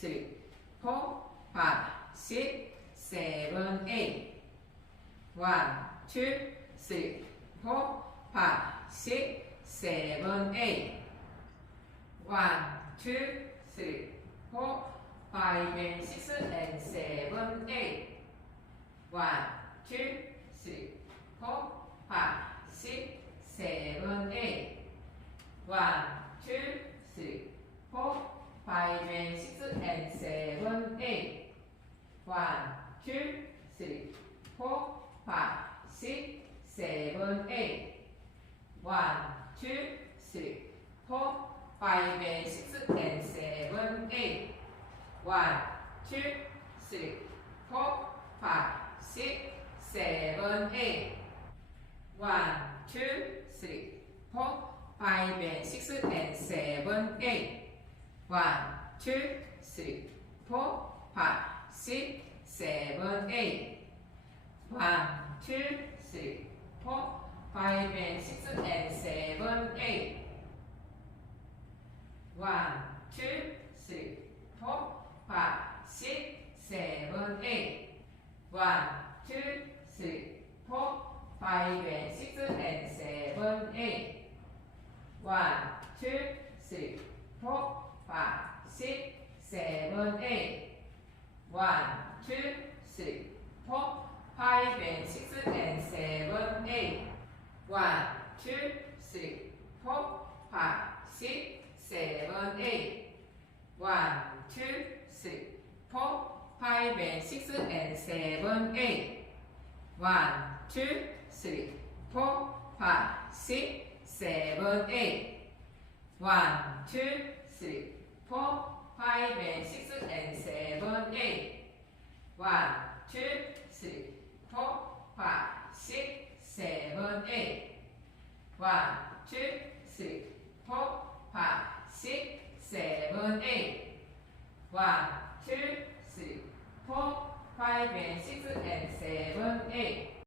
three, four, five, six, seven, eight. One, two, three, four, five, six, seven, eight. One, two, three, four, five, and six, and seven, eight. One, two, three, four, five, six, seven, eight. One, two, three, four, five and six and seven eight. One, two, three, four, five, six, seven, eight. One, two, three, four, five and six and seven eight. One, two, three, four, five, six, seven, eight. One, two, three, four, five and six and seven, eight. One, two, three, four, five, six, seven, eight. One, two, three, four, five, and six, and seven, eight. One, two, three, four, five, six, seven, eight. One, two, three, four, five, and six, and seven, eight. One, two, three, four, five, six, seven, eight. One, two, three, four, five, and six, and seven, eight. One, two, three, four, five, six, seven, eight. One, two, three, four, five, and six, and seven, eight. One, two, three, four, five, six, seven, eight. One, two, three, four, five, and six, and seven, eight. One, two, three, four, five, six, seven, eight. One, two, three, four, five, six, seven, eight. One, two, three, four, five, and six, and seven, eight.